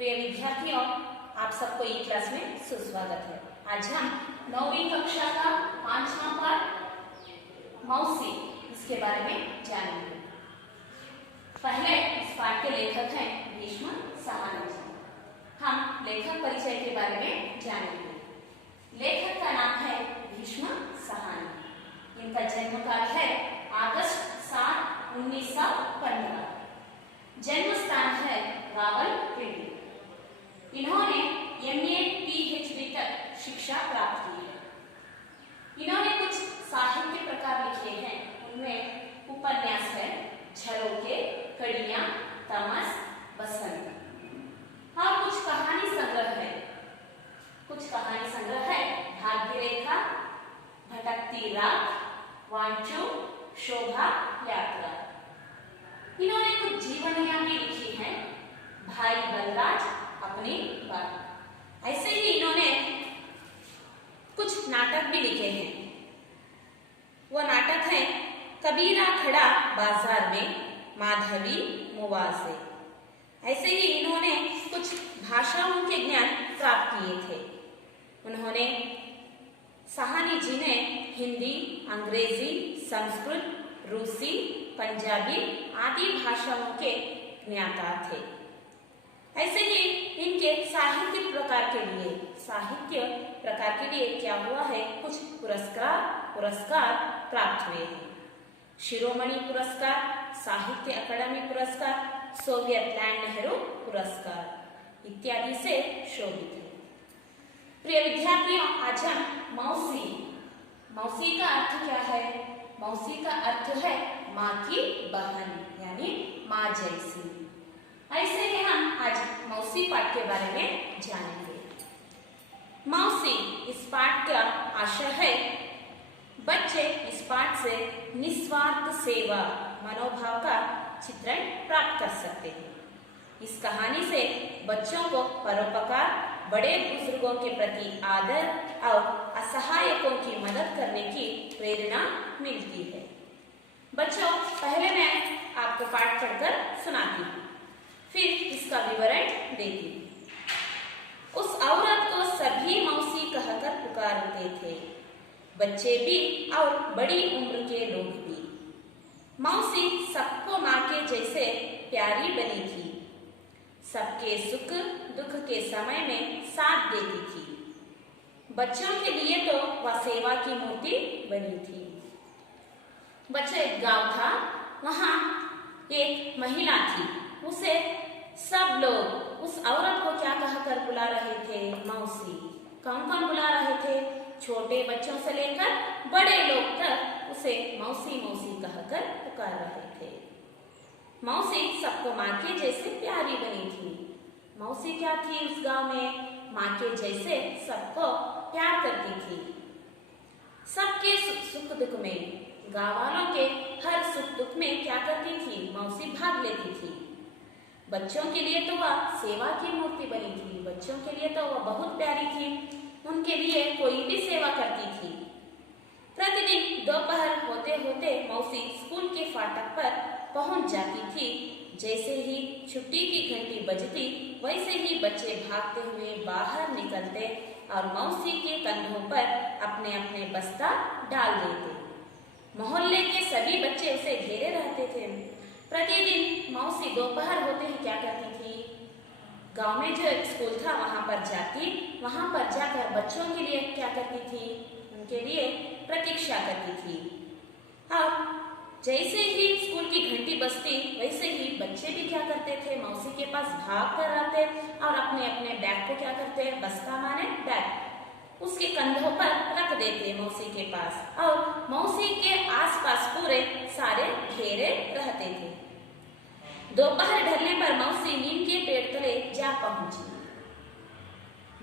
प्रिय विद्यार्थियों, आप सबको ई क्लास में सुस्वागत है। आज हम 9वीं कक्षा का 5वां पाठ मौसी इसके बारे में जानेंगे। पहले इस पाठ के लेखक हैं भीष्म साहनी जी। हम लेखक परिचय के बारे में जानेंगे। लेखक का नाम है भीष्म साहनी। इनका जन्म काल है अगस्त 7, 1915। जन्म स्थान है रावलपिंडी। इन्होंने MA PhD तक शिक्षा प्राप्त की है। इन्होंने कुछ साहित्य प्रकार लिखे हैं। उनमें उपन्यास है झरोखे, कड़ियां, तमस, बसंत। और कुछ कहानी संग्रह है भाग्यरेखा, भटकती रात, वांचो, शोभा यात्रा। इन्होंने कुछ जीवनियां भी लिखी हैं, भाई बलराज, अपनी बात। ऐसे ही इन्होंने कुछ नाटक भी लिखे हैं। वो नाटक है कबीरा खड़ा बाजार में, माधवी मुवासे। ऐसे ही इन्होंने कुछ भाषाओं के ज्ञान प्राप्त किए थे। उन्होंने साहनी जी ने हिंदी, अंग्रेजी, संस्कृत, रूसी, पंजाबी आदि भाषाओं के ज्ञाता थे। ऐसे ही इनके साहित्य प्रकार के लिए क्या हुआ है, कुछ पुरस्कार प्राप्त हुए हैं। शिरोमणि पुरस्कार, साहित्य अकादमी पुरस्कार, सोवियत लैंड नेहरू पुरस्कार इत्यादि से शोभित है। प्रिय विद्यार्थियों, आज हम मौसी का अर्थ क्या है? मौसी का अर्थ है माँ की बहन, यानी माँ जैसी। ऐसे ही हम आज मौसी पाठ के बारे में जानेंगे। मौसी इस पाठ का आशय है बच्चे इस पाठ से निस्वार्थ सेवा मनोभाव का चित्रण प्राप्त कर सकते हैं। इस कहानी से बच्चों को परोपकार, बड़े बुजुर्गों के प्रति आदर और असहायकों की मदद करने की प्रेरणा मिलती है। बच्चों, पहले मैं आपको पाठ पढ़कर सुनाती हूँ, फिर इसका विवरण देती हूँ। उस औरत को सभी मौसी कहकर पुकारते थे, बच्चे भी और बड़ी उम्र के लोग भी। मौसी सबको माँ के जैसे प्यारी बनी थी। सबके सुख दुख के समय में साथ देती थी। बच्चों के लिए तो वह सेवा की मूर्ति बनी थी। बच्चे एक गांव था, वहाँ एक महिला थी। उसे सब लोग उस औरत को क्या कहकर बुला रहे थे? मौसी। कौन कौन बुला रहे थे? छोटे बच्चों से लेकर बड़े लोग तक उसे मौसी मौसी कहकर पुकार रहे थे। मौसी सबको माँ के जैसे प्यारी बनी थी। मौसी क्या थी उस गांव में? माँ के जैसे सबको प्यार करती थी। सबके सुख दुख में, गांव वालों के हर सुख दुख में क्या करती थी? मौसी भाग लेती थी। बच्चों के लिए तो वह सेवा की मूर्ति बनी थी। बच्चों के लिए तो वह बहुत प्यारी थी। उनके लिए कोई भी सेवा करती थी। प्रतिदिन दोपहर होते होते मौसी स्कूल के फाटक पर पहुंच जाती थी। जैसे ही छुट्टी की घंटी बजती, वैसे ही बच्चे भागते हुए बाहर निकलते और मौसी के कंधों पर अपने अपने बस्ता डाल देते। मोहल्ले के सभी बच्चे उसे घेरे रहते थे। प्रतिदिन मौसी दोपहर होते ही क्या करती थी? गांव में जो एक स्कूल था वहां पर जाती। वहां पर जाकर बच्चों के लिए क्या करती थी? उनके लिए प्रतीक्षा करती थी। अब जैसे ही स्कूल की घंटी बजती, वैसे ही बच्चे भी क्या करते थे? मौसी के पास भाग कर आते और अपने अपने बैग को क्या करते? बस्ता माने बैग उसके कंधों पर रख देते मौसी के पास, और मौसी के आसपास पूरे सारे घेरे रहते थे। दोपहर ढलने पर मौसी नीम के पेड़ तले जा पहुंची,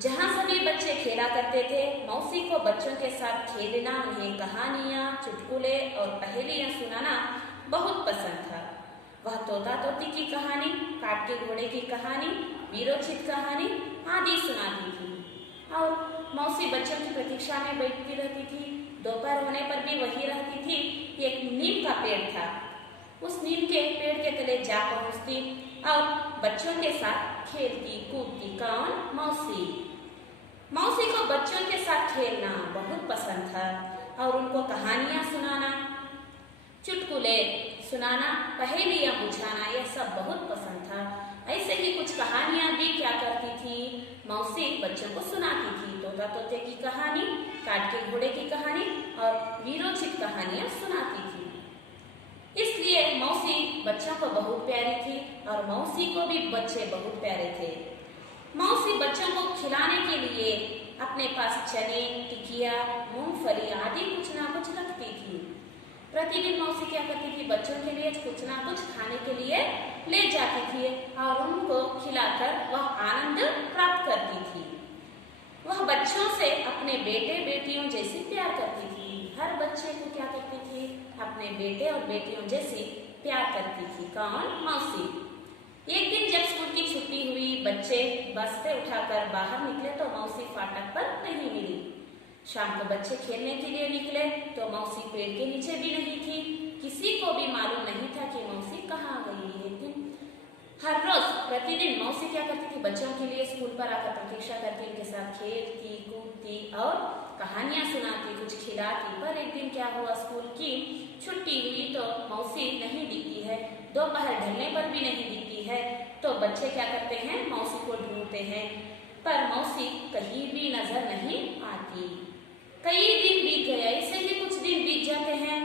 जहां सभी बच्चे खेला करते थे। मौसी को बच्चों के साथ खेलना, उन्हें कहानियां, चुटकुले और पहेलियां सुनाना बहुत पसंद था। वह तोता तोती की कहानी, काट के घोड़े की कहानी, वीरोचित कहानी आदि सुनाती थी। और मौसी बच्चों की प्रतीक्षा में बैठती रहती थी। दोपहर होने पर भी वही रहती थी। एक नीम का पेड़ था, उस नीम के पेड़ के तले जा पहुंचती और बच्चों के साथ खेलती कूदती कौन? मौसी। मौसी को बच्चों के साथ खेलना बहुत पसंद था और उनको कहानियां सुनाना, चुटकुले सुनाना, पहेलियां बुझाना यह सब बहुत पसंद था। ऐसे ही कुछ कहानियां भी क्या करती थी मौसी बच्चों को सुनाती थी। तोता तोते की कहानी, काट के घोड़े की कहानी और वीरोचित कहानियां सुनाती थी। इसलिए मौसी बच्चों को बहुत प्यारी थी और मौसी को भी बच्चे बहुत प्यारे थे। मौसी बच्चों को खिलाने के लिए अपने पास चने, टिकिया, मूंगफली आदि कुछ ना कुछ रखती थी। प्रतिदिन मौसी क्या करती थी, बच्चों के लिए कुछ ना कुछ खाने के लिए ले जाती थी और उनको खिलाकर वह आनंद प्राप्त करती थी। वह बच्चों से अपने बेटे बेटियों जैसी प्यार करती थी। हर बच्चे को क्या करती थी, अपने बेटे और बेटियों जैसी प्यार करती थी। कौन? मौसी। एक दिन जब स्कूल की छुट्टी हुई, बच्चे बस से उठाकर बाहर निकले तो मौसी फाटक पर नहीं मिली। शाम को बच्चे खेलने के लिए निकले तो मौसी पेड़ के नीचे भी नहीं थी। किसी को भी मालूम नहीं था कि मौसी कहाँ गई है। हर रोज प्रतिदिन मौसी क्या करती थी, बच्चों के लिए स्कूल पर आकर प्रतीक्षा करती, उनके साथ खेलती कूदती और कहानियां सुनाती, कुछ खिलाती। पर एक दिन क्या हुआ, स्कूल की छुट्टी हुई तो मौसी नहीं दिखती है। दोपहर ढलने पर भी नहीं दिखती है तो बच्चे क्या करते हैं, मौसी को ढूंढते हैं, पर मौसी कहीं भी नजर नहीं आती। कई दिन बीत गए, ऐसे ही कुछ दिन बीत जाते हैं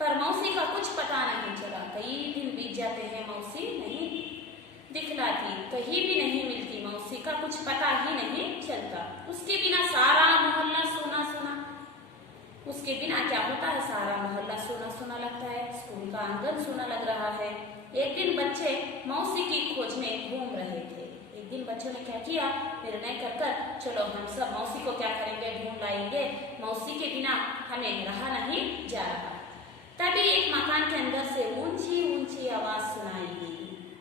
पर मौसी का कुछ पता नहीं चला। कई दिन बीत जाते हैं, मौसी नहीं दिखलाती, कहीं भी नहीं मिलती, मौसी का कुछ पता ही नहीं चलता। उसके बिना सारा मोहल्ला सूना सूना, उसके बिना क्या होता है, सारा मोहल्ला सूना सूना लगता है, स्कूल का आंगन सूना लग रहा है। एक दिन बच्चे मौसी की खोज में घूम रहे थे। एक दिन बच्चों ने क्या किया, निर्णय कर चलो हम सब मौसी को क्या करेंगे, ढूंढ लाएंगे, मौसी के बिना हमें रहा नहीं जा रहा। तभी एक मकान के अंदर से ऊंची ऊंची आवाज सुनाई दी।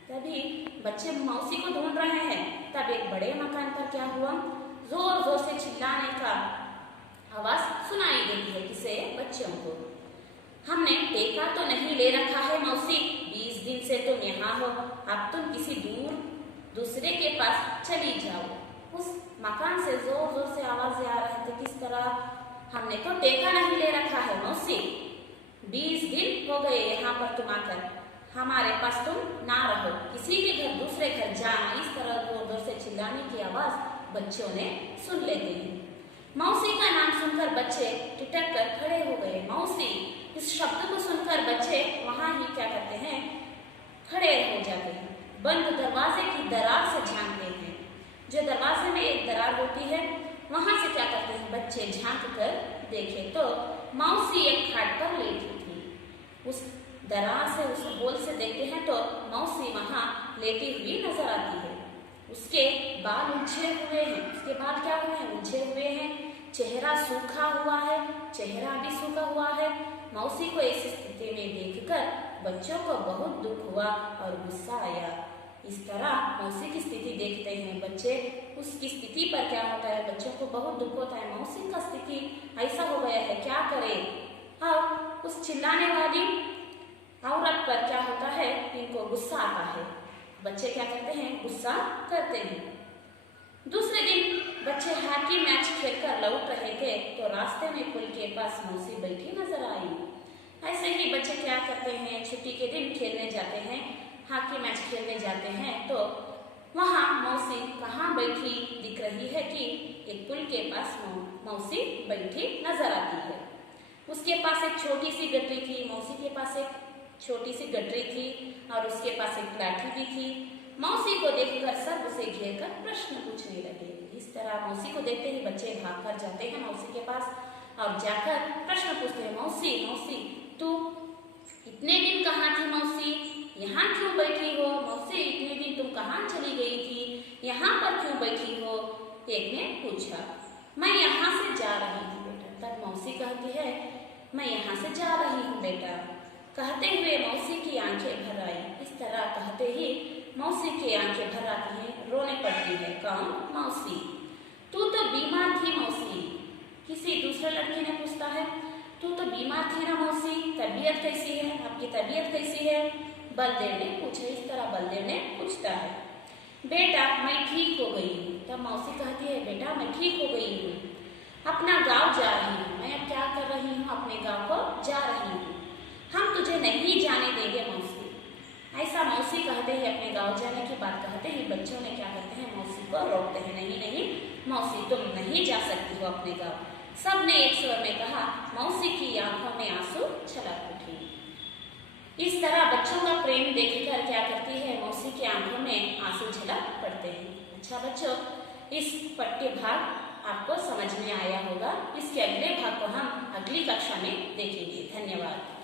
तभी बच्चे मौसी को ढूंढ रहे हैं, तब एक बड़े मकान पर क्या हुआ, जोर जोर से चिल्लाने का आवाज सुनाई देती है। किसे? बच्चों को। हमने टेका तो नहीं ले रखा है मौसी, 20 दिन से तुम यहाँ हो, अब तुम किसी दूसरे के पास चली जाओ। उस मकान से जोर जोर से आवाजें आ रही थी, किस तरह, हमने तो टेका नहीं ले रखा है मौसी, 20 दिन हो गए यहाँ पर तुम आकर, हमारे पास तुम ना रहो, किसी के घर दूसरे घर जाना। इस तरह जोर जोर से चिल्लाने की आवाज बच्चों ने सुन लेते हैं। मौसी का नाम सुनकर बच्चे टिटक कर खड़े हो गए। मौसी, इस शब्द को सुनकर बच्चे वहां ही क्या करते हैं, खड़े हो जाते हैं। बंद दरवाजे की दरार से झांकते हैं। जो दरवाजे में एक दरार होती है, वहां से क्या करते हैं, बच्चे झांक कर देखे तो मौसी एक खाट पर लेटी थी। उस दरार से, उस होल से देखते हैं तो मौसी वहां लेटी हुई नजर आती है। उसके बाल ऊंचे हुए हैं। उसके बाल क्या हुए हैं, ऊंचे हुए हैं। चेहरा सूखा हुआ है, चेहरा भी सूखा हुआ है। मौसी को ऐसी स्थिति में देखकर बच्चों को बहुत दुख हुआ और गुस्सा आया। इस तरह मौसी की स्थिति देखते हैं बच्चे, उसकी स्थिति पर क्या होता है, बच्चों को बहुत दुख होता है। मौसी का स्थिति ऐसा हो गया है, क्या करे। अब उस चिल्लाने वाली औरत पर क्या होता है, इनको गुस्सा आता है। बच्चे क्या करते हैं, गुस्सा करते हैं। दूसरे दिन बच्चे हॉकी मैच खेलकर लौट रहे थे तो रास्ते में पुल के पास मौसी बैठी नजर आई। ऐसे ही बच्चे क्या करते हैं, छुट्टी के दिन खेलने जाते हैं, हॉकी मैच खेलने जाते हैं तो वहाँ मौसी कहाँ बैठी दिख रही है कि एक पुल के पास मौसी बैठी नजर आती है। उसके पास एक छोटी सी गठरी थी। मौसी के पास एक छोटी सी गठरी थी और उसके पास एक लाठी भी थी। मौसी को देखकर सब उसे घेर कर प्रश्न पूछने लगे। इस तरह मौसी को देखते ही बच्चे भागकर जाते हैं मौसी के पास और जाकर प्रश्न पूछते हैं, मौसी मौसी तू इतने दिन कहाँ थी मौसी, यहाँ क्यों बैठी हो, मौसी इतने दिन तुम कहाँ चली गई थी, यहाँ पर क्यों बैठी हो। एक ने पूछा, मैं यहाँ से जा रही हूँ बेटा। तब मौसी कहती है, मैं यहाँ से जा रही हूँ बेटा। कहते हुए मौसी की आंखें भर आई। इस तरह कहते ही मौसी की आंखें भर आती हैं, रोने पड़ती है। कौन? मौसी। तू तो बीमार थी मौसी। किसी दूसरे लड़की ने पूछता है, तू तो बीमार थी ना मौसी, तबीयत कैसी है, आपकी तबीयत कैसी है। बलदेव ने पूछा। इस तरह बलदेव ने पूछता है। बेटा मैं ठीक हो गई हूँ। तब मौसी कहती है बेटा मैं ठीक हो गई हूँ, अपना गांव जा रही हूँ। मैं अब क्या कर रही हूँ, अपने गांव को जा रही हूँ। हम तुझे नहीं जाने देंगे मौसी। ऐसा मौसी कहते ही, अपने गांव जाने की बात कहते ही बच्चों ने क्या करते हैं, मौसी को रोकते हैं। नहीं नहीं मौसी तुम नहीं जा सकती हो अपने गांव। सबने एक स्वर में कहा। मौसी की आंखों में आंसू छलक उठे। इस तरह बच्चों का प्रेम देखकर क्या करती है, मौसी की आंखों में आंसू झलक पड़ते हैं। अच्छा बच्चों, इस पठ्य भाग आपको समझ में आया होगा। इसके अगले भाग को हम अगली कक्षा में देखेंगे। धन्यवाद।